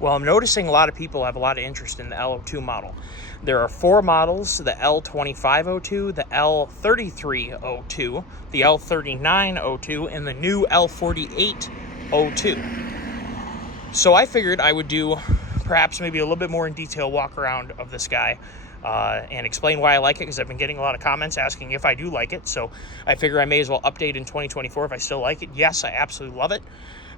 Well, I'm noticing a lot of people have a lot of interest in the L02 model. There are 4 models: the L2502, the L3302, the L3902, and the new L4802. So I figured I would do perhaps maybe a little bit more in detail walk around of this guy and explain why I like it, because I've been getting a lot of comments asking if I do like it. So I figure I may as well update in 2024 if I still like it. Yes, I absolutely love it.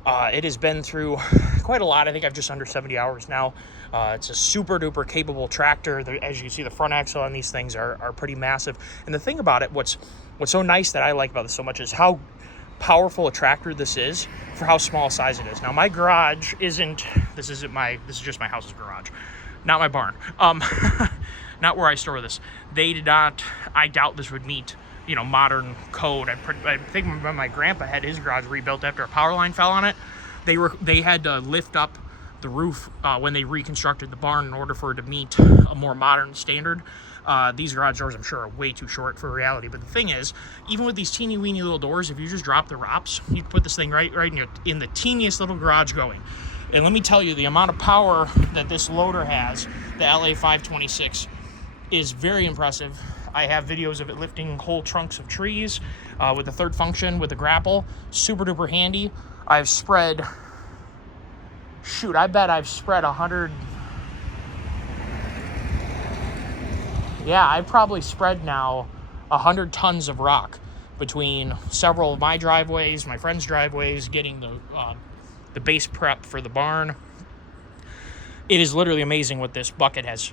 It has been through quite a lot. I think I've just under 70 hours now. It's a super duper capable tractor. As you can see, the front axle on these things are pretty massive. And the thing about it, what's so nice that I like about this so much is how powerful a tractor this is for how small size it is. Now, my garage this is just my house's garage, not my barn. Not where I store this. They did not, I doubt this would meet modern code. I think my grandpa had his garage rebuilt after a power line fell on it. They had to lift up the roof when they reconstructed the barn in order for it to meet a more modern standard. These garage doors, I'm sure, are way too short for reality. But the thing is, even with these teeny weeny little doors, if you just drop the ROPS, you put this thing right in the teeniest little garage going. And let me tell you, the amount of power that this loader has, the LA526, is very impressive. I have videos of it lifting whole trunks of trees with the third function with the grapple. Super duper handy. I bet I've spread 100. Yeah, I've probably spread now 100 tons of rock between several of my driveways, my friends' driveways, getting the base prep for the barn. It is literally amazing what this bucket has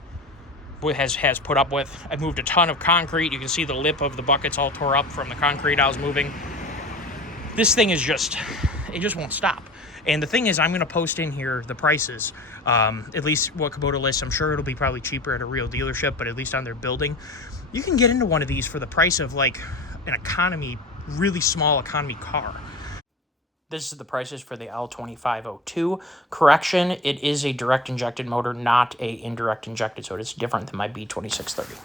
put up with. I've moved a ton of concrete. You can see the lip of the bucket's all tore up from the concrete I was moving. This thing is it just won't stop. And the thing is, I'm going to post in here the prices, at least what Kubota lists. I'm sure it'll be probably cheaper at a real dealership, but at least on their building, you can get into one of these for the price of like an really small economy car. This is the prices for the L2502. Correction, it is a direct injected motor, not a indirect injected, so it's different than my B2630.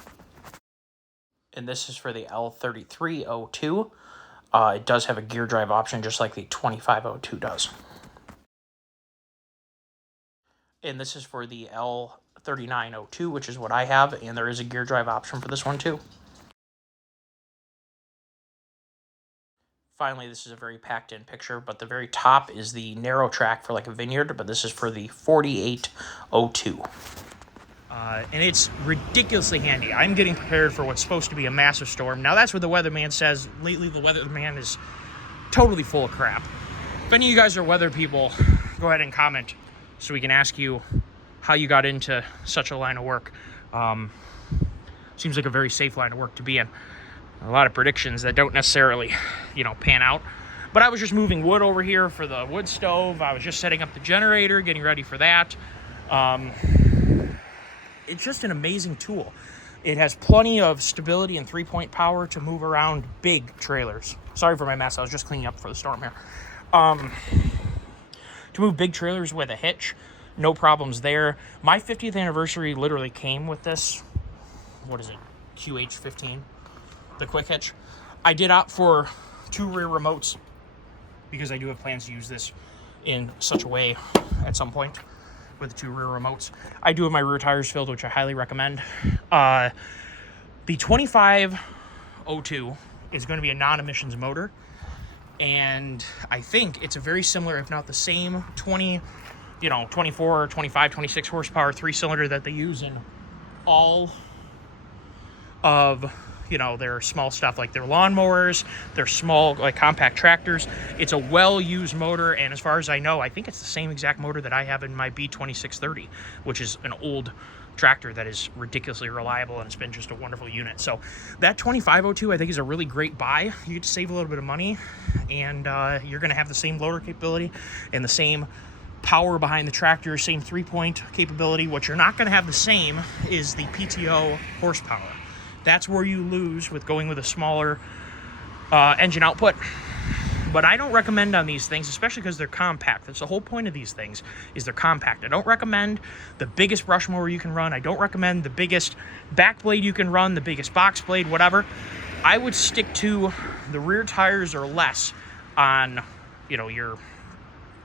And this is for the L3302. It does have a gear drive option, just like the 2502 does. And this is for the L3902, which is what I have, and there is a gear drive option for this one too. Finally, this is a very packed-in picture, but the very top is the narrow track for like a vineyard, but this is for the 4802. And it's ridiculously handy. I'm getting prepared for what's supposed to be a massive storm. Now, that's what the weatherman says. Lately, the weatherman is totally full of crap. If any of you guys are weather people, go ahead and comment so we can ask you how you got into such a line of work. Seems like a very safe line of work to be in. A lot of predictions that don't necessarily, pan out. But I was just moving wood over here for the wood stove. I was just setting up the generator, getting ready for that. It's just an amazing tool. It has plenty of stability and 3-point power to move around big trailers. Sorry for my mess. I was just cleaning up for the storm here. To move big trailers with a hitch, no problems there. My 50th anniversary literally came with this. What is it? QH15. The quick hitch. I did opt for 2 rear remotes because I do have plans to use this in such a way at some point with the 2 rear remotes. I do have my rear tires filled, which I highly recommend. The 2502 is going to be a non-emissions motor, and I think it's a very similar, if not the same, 24, 25, 26 horsepower 3-cylinder that they use in all of their small stuff, like their lawnmowers, their small, like, compact tractors. It's a well-used motor, and as far as I know, I think it's the same exact motor that I have in my B2630, which is an old tractor that is ridiculously reliable, and it's been just a wonderful unit. So that 2502, I think, is a really great buy. You get to save a little bit of money, and you're going to have the same loader capability and the same power behind the tractor, same 3-point capability. What you're not going to have the same is the PTO horsepower. That's where you lose with going with a smaller engine output. But I don't recommend on these things, especially because they're compact. That's the whole point of these things, is they're compact. I don't recommend the biggest brush mower you can run. I don't recommend the biggest back blade you can run, the biggest box blade, whatever. I would stick to the rear tires or less on, your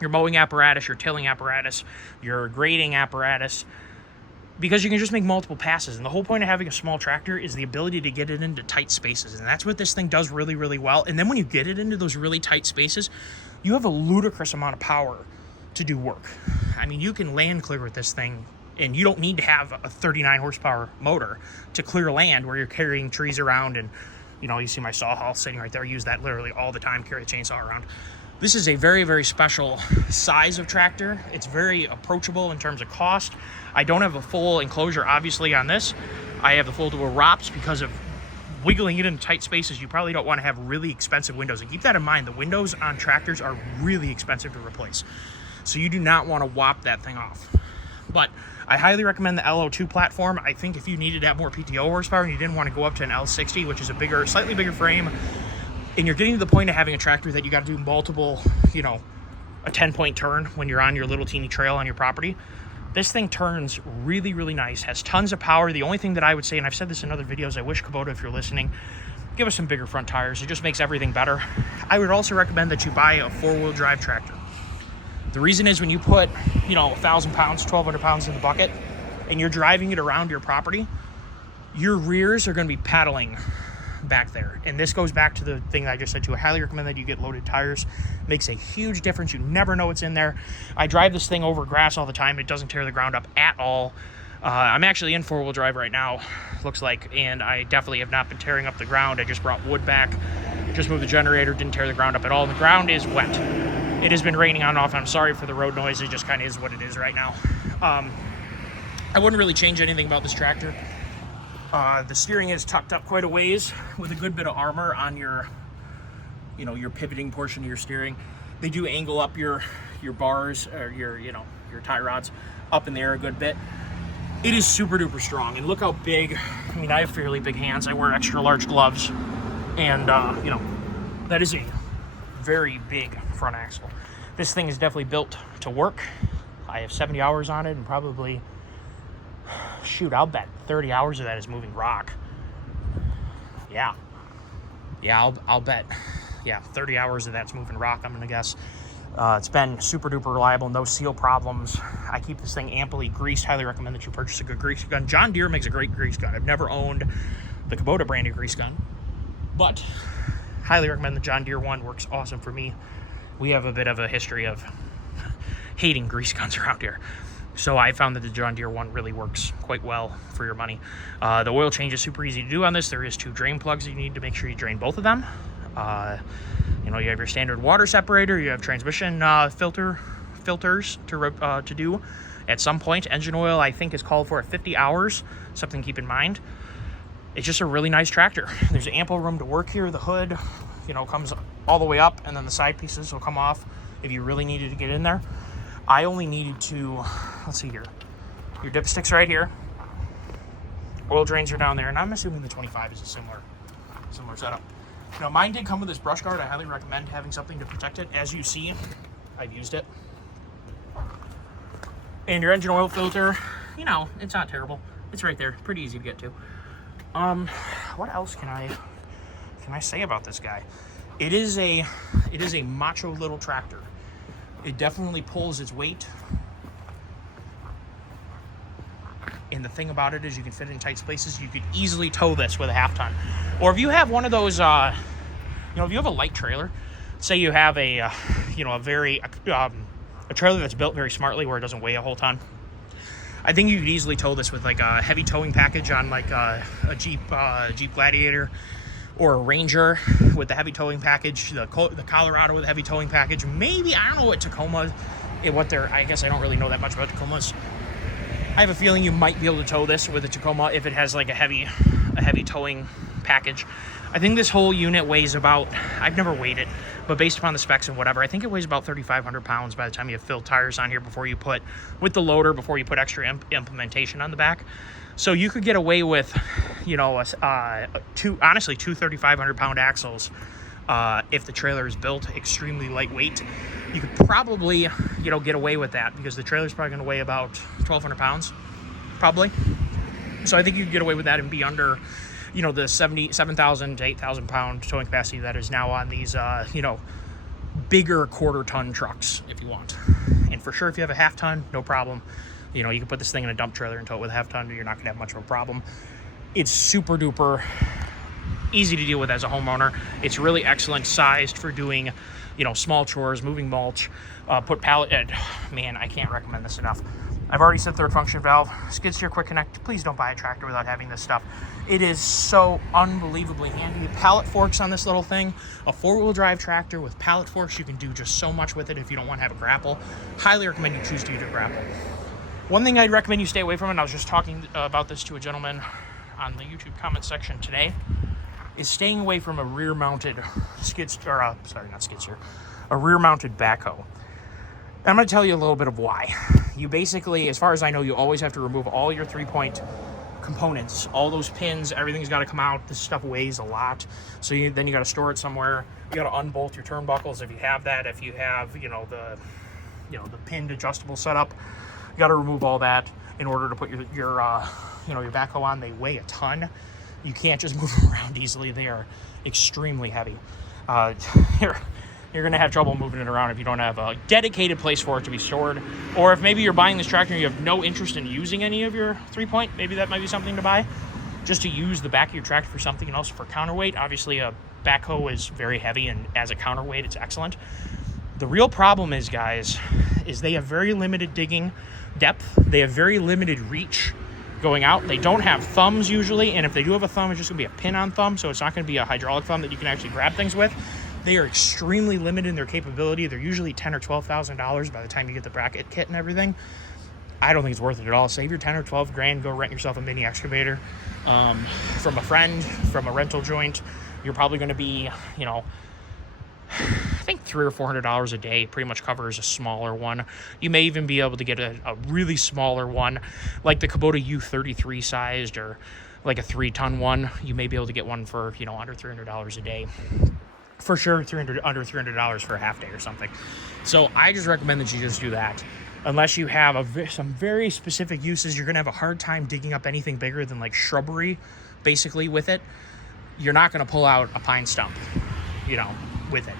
your mowing apparatus, your tilling apparatus, your grading apparatus, because you can just make multiple passes. And the whole point of having a small tractor is the ability to get it into tight spaces. And that's what this thing does really, really well. And then when you get it into those really tight spaces, you have a ludicrous amount of power to do work. I mean, you can land clear with this thing, and you don't need to have a 39 horsepower motor to clear land where you're carrying trees around. And, you know, you see my saw haul sitting right there. I use that literally all the time, carry the chainsaw around. This is a very, very special size of tractor. It's very approachable in terms of cost. I don't have a full enclosure, obviously, on this. I have the foldable ROPS because of wiggling it into tight spaces. You probably don't want to have really expensive windows. And keep that in mind, the windows on tractors are really expensive to replace. So you do not want to whop that thing off. But I highly recommend the L02 platform. I think if you needed to have more PTO horsepower and you didn't want to go up to an L60, which is a bigger, slightly bigger frame, and you're getting to the point of having a tractor that you got to do multiple, you know, a 10-point turn when you're on your little teeny trail on your property, this thing turns really, really nice, has tons of power. The only thing that I would say, and I've said this in other videos, I wish Kubota, if you're listening, give us some bigger front tires. It just makes everything better. I would also recommend that you buy a 4-wheel drive tractor. The reason is when you put, you know, 1,000 pounds, 1,200 pounds in the bucket, and you're driving it around your property, your rears are going to be paddling back there. And this goes back to the thing that I just said to you. I highly recommend that you get loaded tires. Makes a huge difference. You never know what's in there. I drive this thing over grass all the time. It doesn't tear the ground up at all. I'm actually in 4-wheel drive right now, looks like, and I definitely have not been tearing up the ground. I just brought wood back, just moved the generator, didn't tear the ground up at all. The ground is wet. It has been raining on and off. I'm sorry for the road noise. It just kind of is what it is right now. I wouldn't really change anything about this tractor. The steering is tucked up quite a ways with a good bit of armor on your, you know, your pivoting portion of your steering. They do angle up your bars or your tie rods up in the air a good bit. It is super duper strong, and look how big. I mean, I have fairly big hands. I wear extra large gloves, and you know, that is a very big front axle. This thing is definitely built to work. I have 70 hours on it, and probably, shoot, I'll bet 30 hours of that is moving rock. Yeah, I'll bet, yeah, 30 hours of that's moving rock, I'm gonna guess. It's been super duper reliable, no seal problems. I keep this thing amply greased. Highly recommend that you purchase a good grease gun. John Deere makes a great grease gun. I've never owned the Kubota branded grease gun, but highly recommend the John Deere one. Works awesome for me. We have a bit of a history of hating grease guns around here, so I found that the John Deere one really works quite well for your money. The oil change is super easy to do on this. There is 2 drain plugs that you need to make sure you drain both of them. You know, you have your standard water separator, you have transmission filters to do at some point. Engine oil, I think, is called for at 50 hours, something to keep in mind. It's just a really nice tractor. There's ample room to work here. The hood, you know, comes all the way up, and then the side pieces will come off if you really needed to get in there. I only needed to, let's see here, your dipstick's right here. Oil drains are down there, and I'm assuming the 25 is a similar setup. Now, mine did come with this brush guard. I highly recommend having something to protect it. As you see, I've used it. And your engine oil filter, you know, it's not terrible. It's right there, pretty easy to get to. What else can I say about this guy? It is a macho little tractor. It definitely pulls its weight. And the thing about it is you can fit it in tight spaces. You could easily tow this with a 1/2 ton. Or if you have one of those, you know, if you have a light trailer, say you have a, you know, a trailer that's built very smartly where it doesn't weigh a whole ton, I think you could easily tow this with like a heavy towing package on like a Jeep Gladiator, or a Ranger with the heavy towing package, the Colorado with a heavy towing package. Maybe, I don't know what Tacoma, I guess I don't really know that much about Tacomas. I have a feeling you might be able to tow this with a Tacoma if it has like a heavy towing package. I think this whole unit weighs about, I've never weighed it, but based upon the specs and whatever, I think it weighs about 3,500 pounds by the time you have filled tires on here before you put, with the loader, before you put extra implementation on the back. So you could get away with, you know, two 3,500 pound axles if the trailer is built extremely lightweight. You could probably, you know, get away with that because the trailer's probably going to weigh about 1,200 pounds, probably. So I think you could get away with that and be under, you know, the 7,000 to 8,000 pound towing capacity that is now on these, you know, bigger quarter-ton trucks if you want. And for sure, if you have a half-ton, no problem. You know, you can put this thing in a dump trailer and tow it with a half-ton, you're not going to have much of a problem. It's super duper easy to deal with as a homeowner. It's really excellent sized for doing, you know, small chores, moving mulch, put pallet. Man, I can't recommend this enough. I've already said third function valve, skid steer, quick connect. Please don't buy a tractor without having this stuff. It is so unbelievably handy. Pallet forks on this little thing. A 4-wheel drive tractor with pallet forks, you can do just so much with it if you don't want to have a grapple. Highly recommend you choose to use a grapple. One thing I'd recommend you stay away from, and I was just talking about this to a gentleman on the YouTube comment section today, is staying away from a rear-mounted a rear-mounted backhoe. I'm going to tell you a little bit of why. You basically, as far as I know, you always have to remove all your 3-point components, all those pins, everything's got to come out. This stuff weighs a lot, so then you got to store it somewhere. You got to unbolt your turnbuckles if you have that. If you have, the pinned adjustable setup, you got to remove all that in order to put your backhoe on. They weigh a ton. You can't just move them around easily. They are extremely heavy. You're going to have trouble moving it around if you don't have a dedicated place for it to be stored. Or if maybe you're buying this tractor and you have no interest in using any of your 3-point, maybe that might be something to buy. Just to use the back of your tractor for something else, for counterweight. Obviously, a backhoe is very heavy, and as a counterweight, it's excellent. The real problem is, guys, they have very limited digging depth. They have very limited reach going out. They don't have thumbs usually, and if they do have a thumb, it's just going to be a pin-on thumb, so it's not going to be a hydraulic thumb that you can actually grab things with. They are extremely limited in their capability. They're usually $10,000 or $12,000 by the time you get the bracket kit and everything. I don't think it's worth it at all. Save your 10 or 12 grand, go rent yourself a mini excavator from a friend, from a rental joint. You're probably going to be, I think $300 or $400 a day pretty much covers a smaller one. You may even be able to get a really smaller one, like the Kubota U33 sized, or like a 3-ton one. You may be able to get one for, under $300 a day. For sure, under $300 for a half day or something. So I just recommend that you just do that. Unless you have some very specific uses, you're going to have a hard time digging up anything bigger than like shrubbery, basically, with it. You're not going to pull out a pine stump, with it.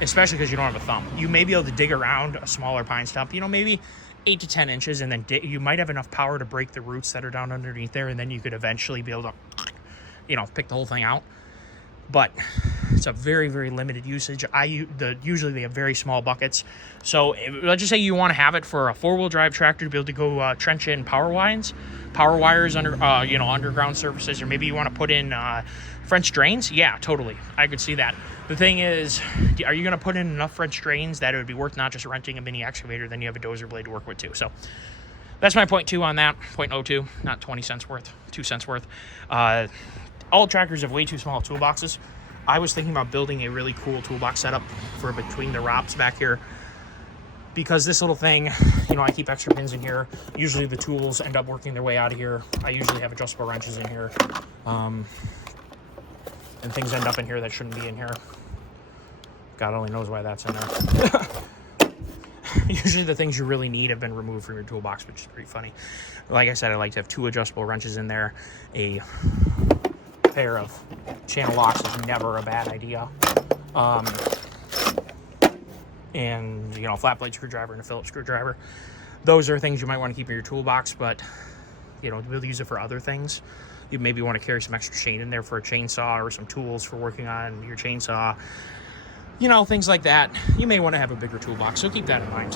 Especially because you don't have a thumb. You may be able to dig around a smaller pine stump, maybe 8 to 10 inches, and then you might have enough power to break the roots that are down underneath there, and then you could eventually be able to, pick the whole thing out. But it's a very, very limited usage. Usually they have very small buckets. So let's just say you want to have it for a 4-wheel drive tractor to be able to go trench in power wires under, underground surfaces, or maybe you want to put in French drains. Yeah, totally. I could see that. The thing is, are you going to put in enough French drains that it would be worth not just renting a mini excavator, then you have a dozer blade to work with too. So that's my point 2 on that. 0.02, not 20 cents worth, 2 cents worth. All tractors have way too small toolboxes. I was thinking about building a really cool toolbox setup for between the ROPS back here, because this little thing, I keep extra pins in here. Usually the tools end up working their way out of here. I usually have adjustable wrenches in here. And things end up in here that shouldn't be in here. God only knows why that's in there. Usually the things you really need have been removed from your toolbox, which is pretty funny. Like I said, I like to have 2 adjustable wrenches in there. A pair of channel locks is never a bad idea. And, a flat blade screwdriver and a Phillips screwdriver. Those are things you might want to keep in your toolbox, but, to be able to use it for other things. You maybe want to carry some extra chain in there for a chainsaw, or some tools for working on your chainsaw. Things like that. You may want to have a bigger toolbox, so keep that in mind.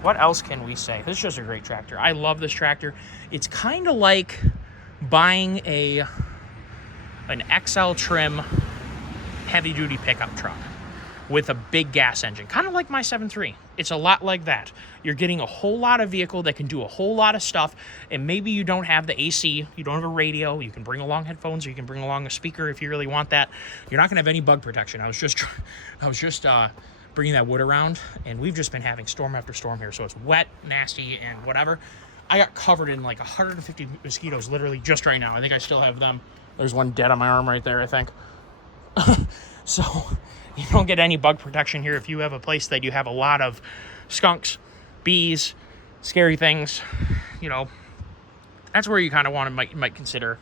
What else can we say? This is just a great tractor. I love this tractor. It's kind of like buying an XL trim heavy-duty pickup truck with a big gas engine, kind of like my 7.3. It's a lot like that. You're getting a whole lot of vehicle that can do a whole lot of stuff, and maybe you don't have the AC, you don't have a radio, you can bring along headphones, or you can bring along a speaker if you really want that. You're not going to have any bug protection. I was just bringing that wood around, and we've just been having storm after storm here, so it's wet, nasty, and whatever. I got covered in like 150 mosquitoes literally just right now. I think I still have them. There's one dead on my arm right there, I think. So you don't get any bug protection here if you have a place that you have a lot of skunks, bees, scary things. That's where you kind of might consider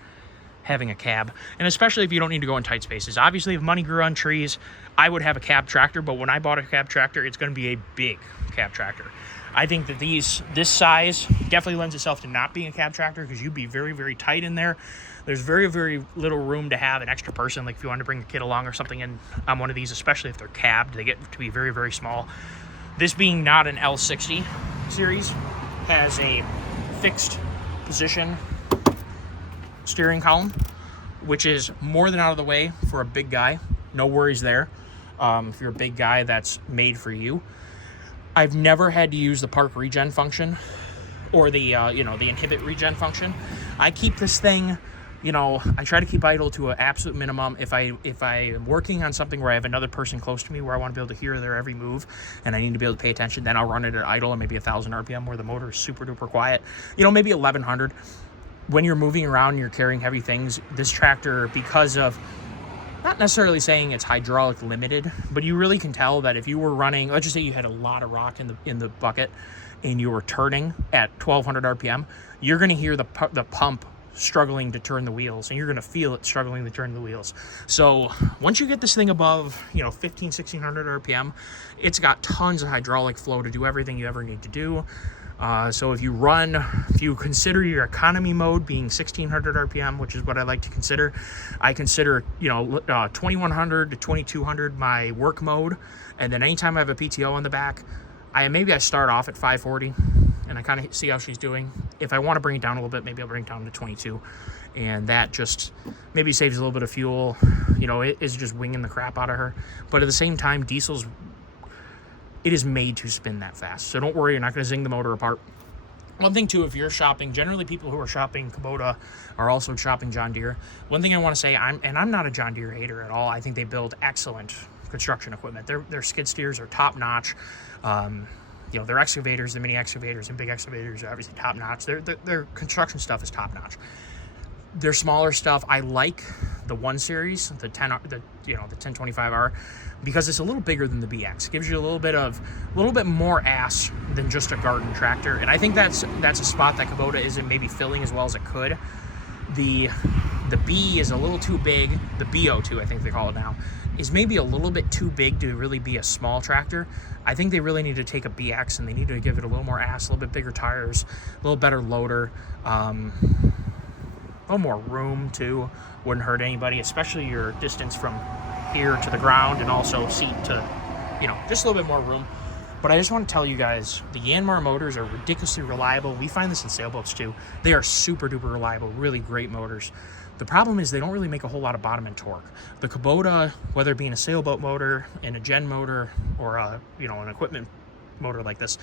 having a cab, and especially if you don't need to go in tight spaces. Obviously, if money grew on trees, I would have a cab tractor, but when I bought a cab tractor, it's going to be a big cab tractor. I think that this size definitely lends itself to not being a cab tractor because you'd be very, very tight in there. There's very, very little room to have an extra person, like if you want to bring a kid along or something in on one of these, especially if they're cabbed, they get to be very, very small. This being not an L60 series, has a fixed position steering column, which is more than out of the way for a big guy. No worries there. If you're a big guy, that's made for you. I've never had to use the park regen function or the the inhibit regen function. I keep this thing, I try to keep idle to an absolute minimum. If I am working on something where I have another person close to me where I want to be able to hear their every move and I need to be able to pay attention, then I'll run it at idle and maybe 1,000 RPM where the motor is super duper quiet. Maybe 1,100. When you're moving around and you're carrying heavy things, this tractor, because of, not necessarily saying it's hydraulic limited, but you really can tell that if you were running, let's just say you had a lot of rock in the bucket and you were turning at 1,200 RPM, you're going to hear the pump struggling to turn the wheels, and you're going to feel it struggling to turn the wheels. So once you get this thing above 1,500-1,600 RPM, it's got tons of hydraulic flow to do everything you ever need to do. So if you consider your economy mode being 1,600 RPM, which is what I like to consider, I consider 2,100 to 2,200 my work mode, and then anytime I have a PTO on the back, I start off at 540 and I kind of see how she's doing. If I want to bring it down a little bit, maybe I'll bring it down to 22, and that just maybe saves a little bit of fuel. It is just winging the crap out of her, but at the same time, it is made to spin that fast. So don't worry, you're not going to zing the motor apart. One thing too, if you're shopping, generally people who are shopping Kubota are also shopping John Deere. One thing I want to say, I'm not a John Deere hater at all. I think they build excellent construction equipment. Their skid steers are top notch. Their excavators, the mini excavators and big excavators are obviously top notch. Their construction stuff is top notch. Their smaller stuff, I like the 1 Series, the 1025R, because it's a little bigger than the BX. It gives you a little bit more ass than just a garden tractor, and I think that's a spot that Kubota isn't maybe filling as well as it could. The B is a little too big. The B02, I think they call it now, is maybe a little bit too big to really be a small tractor. I think they really need to take a BX and they need to give it a little more ass, a little bit bigger tires, a little better loader, a little more room too. Wouldn't hurt anybody, especially your distance from here to the ground, and also seat to, just a little bit more room. But I just want to tell you guys, the Yanmar motors are ridiculously reliable. We find this in sailboats too. They are super duper reliable, really great motors. The problem is they don't really make a whole lot of bottom end torque. The Kubota, whether it be in a sailboat motor, in a gen motor, or an equipment motor like this,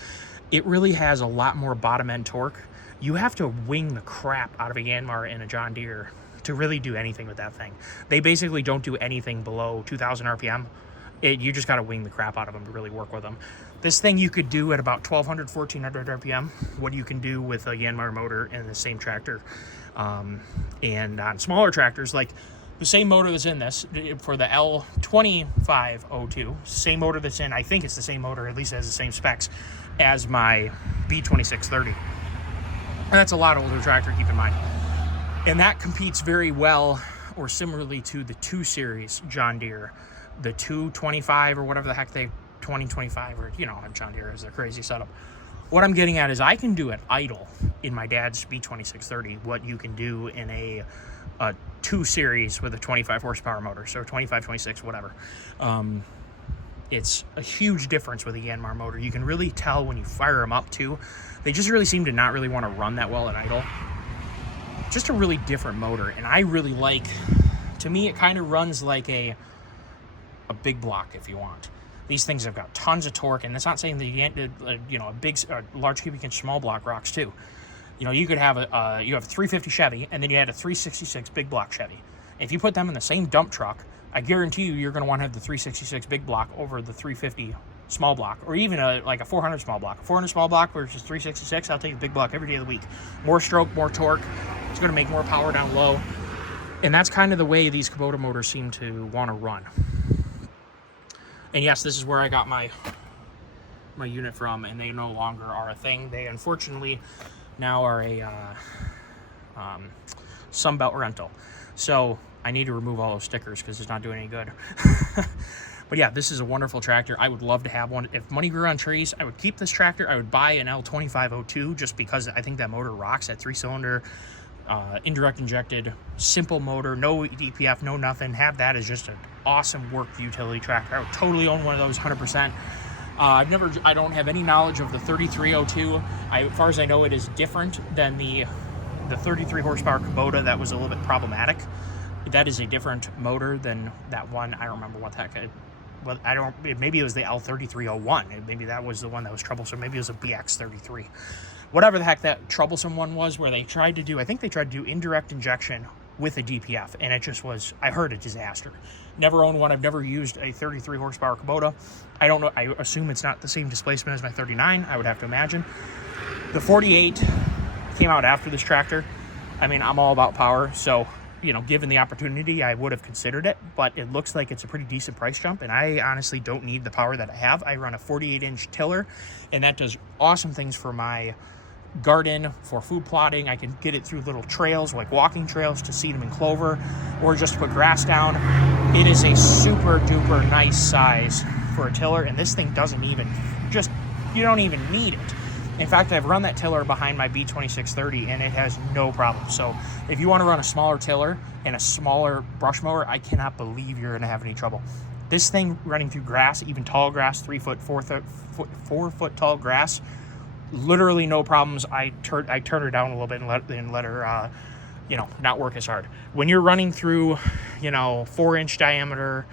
it really has a lot more bottom end torque. You have to wing the crap out of a Yanmar and a John Deere to really do anything with that thing. They basically don't do anything below 2,000 RPM. You just got to wing the crap out of them to really work with them. This thing you could do at about 1,200, 1,400 RPM, what you can do with a Yanmar motor in the same tractor. And on smaller tractors, like the same motor that's in this, for the L2502, same motor that's in, I think it's the same motor, at least has the same specs as my B2630. And that's a lot older tractor, keep in mind. And that competes very well, or similarly to the 2 Series John Deere, the 225 or whatever the heck 2025, or on John Deere is their crazy setup. What I'm getting at is I can do at idle in my dad's B2630 what you can do in a 2 Series with a 25 horsepower motor, so 25, 26, whatever. It's a huge difference with a Yanmar motor. You can really tell when you fire them up too. They just really seem to not really want to run that well at idle. Just a really different motor, and I really like, to me it kind of runs like a big block, if you want. These things have got tons of torque, and that's not saying that you can't, a big, large cubic inch small block rocks too. You could have you have a 350 Chevy, and then you had a 366 big block Chevy. If you put them in the same dump truck, I guarantee you're going to want to have the 366 big block over the 350 small block, or even a 400 small block. A 400 small block versus 366, I'll take a big block every day of the week. More stroke, more torque. It's going to make more power down low. And that's kind of the way these Kubota motors seem to want to run. And yes, this is where I got my unit from, and they no longer are a thing. They unfortunately now are a Sunbelt rental. So I need to remove all those stickers because it's not doing any good. But yeah, this is a wonderful tractor. I would love to have one. If money grew on trees, I would keep this tractor. I would buy an L2502 just because I think that motor rocks. That 3-cylinder, indirect injected, simple motor, no DPF, no nothing. Have that as just an awesome work utility tractor. I would totally own one of those 100%. I don't have any knowledge of the 3302. As far as I know, it is different than the 33 horsepower Kubota that was a little bit problematic. That is a different motor than that one. I don't remember what that guy. Well, maybe it was the L3301. Maybe that was the one that was troublesome. Maybe it was a BX33. Whatever the heck that troublesome one was, where they tried to do, I think they tried to do indirect injection with a DPF, and it just was, I heard, a disaster. Never owned one. I've never used a 33 horsepower Kubota. I don't know. I assume it's not the same displacement as my 39. I would have to imagine. The 48 came out after this tractor. I mean, I'm all about power, so given the opportunity, I would have considered it, but it looks like it's a pretty decent price jump, and I honestly don't need the power that I have. I run a 48-inch tiller, and that does awesome things for my garden, for food plotting. I can get it through little trails, like walking trails, to seed them in clover, or just to put grass down. It is a super duper nice size for a tiller, and this thing doesn't even, you don't even need it. In fact, I've run that tiller behind my B2630 and it has no problem. So if you want to run a smaller tiller and a smaller brush mower, I cannot believe you're going to have any trouble. This thing running through grass, even tall grass, 4 foot tall grass, literally no problems. I turn her down a little bit and let her, not work as hard. When you're running through, 4-inch diameter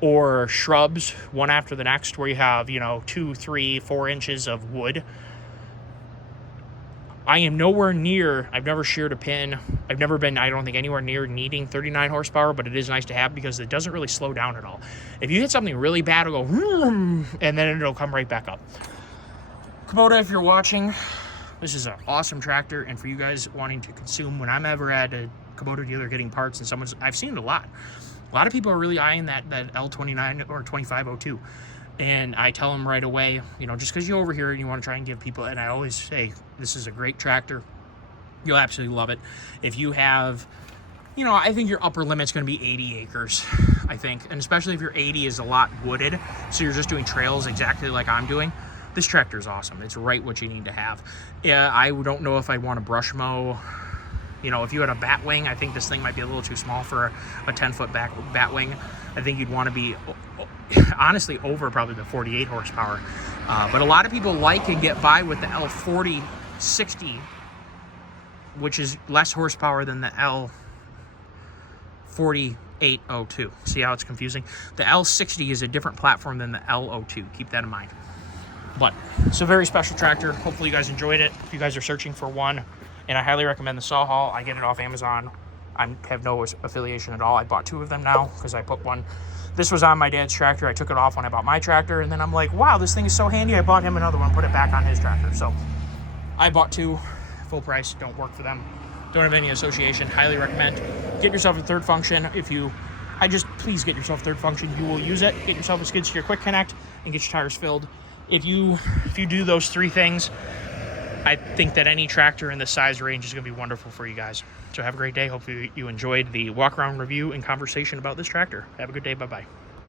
or shrubs, one after the next, where you have, 2, 3, 4 inches of wood, I am nowhere near, I've never sheared a pin. I've never been, I don't think, anywhere near needing 39 horsepower, but it is nice to have because it doesn't really slow down at all. If you hit something really bad, it'll go, vroom, and then it'll come right back up. Kubota, if you're watching, this is an awesome tractor, and for you guys wanting to consume, when I'm ever at a Kubota dealer getting parts and I've seen it a lot. A lot of people are really eyeing that L29 or 2502. And I tell them right away, just because you overhear it and you want to try and give people, and I always say, this is a great tractor. You'll absolutely love it. If you have, I think your upper limit's going to be 80 acres, I think. And especially if your 80 is a lot wooded, so you're just doing trails exactly like I'm doing, this tractor is awesome. It's right what you need to have. Yeah, I don't know if I'd want to brush mow. If you had a bat wing, I think this thing might be a little too small for a 10-foot bat wing. I think you'd want to be, honestly, over probably the 48 horsepower. But a lot of people like and get by with the L4060, which is less horsepower than the L4802. See how it's confusing? The L60 is a different platform than the L02. Keep that in mind. But it's a very special tractor. Hopefully you guys enjoyed it. If you guys are searching for one, and I highly recommend the Saw Haul. I get it off Amazon. I have no affiliation at all. I bought 2 of them now because I put one. This was on my dad's tractor. I took it off when I bought my tractor, and then I'm like, wow, this thing is so handy. I bought him another one, put it back on his tractor. So I bought 2, full price. Don't work for them. Don't have any association. Highly recommend. Get yourself a third function. Please get yourself a third function. You will use it. Get yourself a skid steer quick connect and get your tires filled. If you do those 3 things, I think that any tractor in this size range is going to be wonderful for you guys. So have a great day. Hopefully you enjoyed the walk around review and conversation about this tractor. Have a good day. Bye-bye.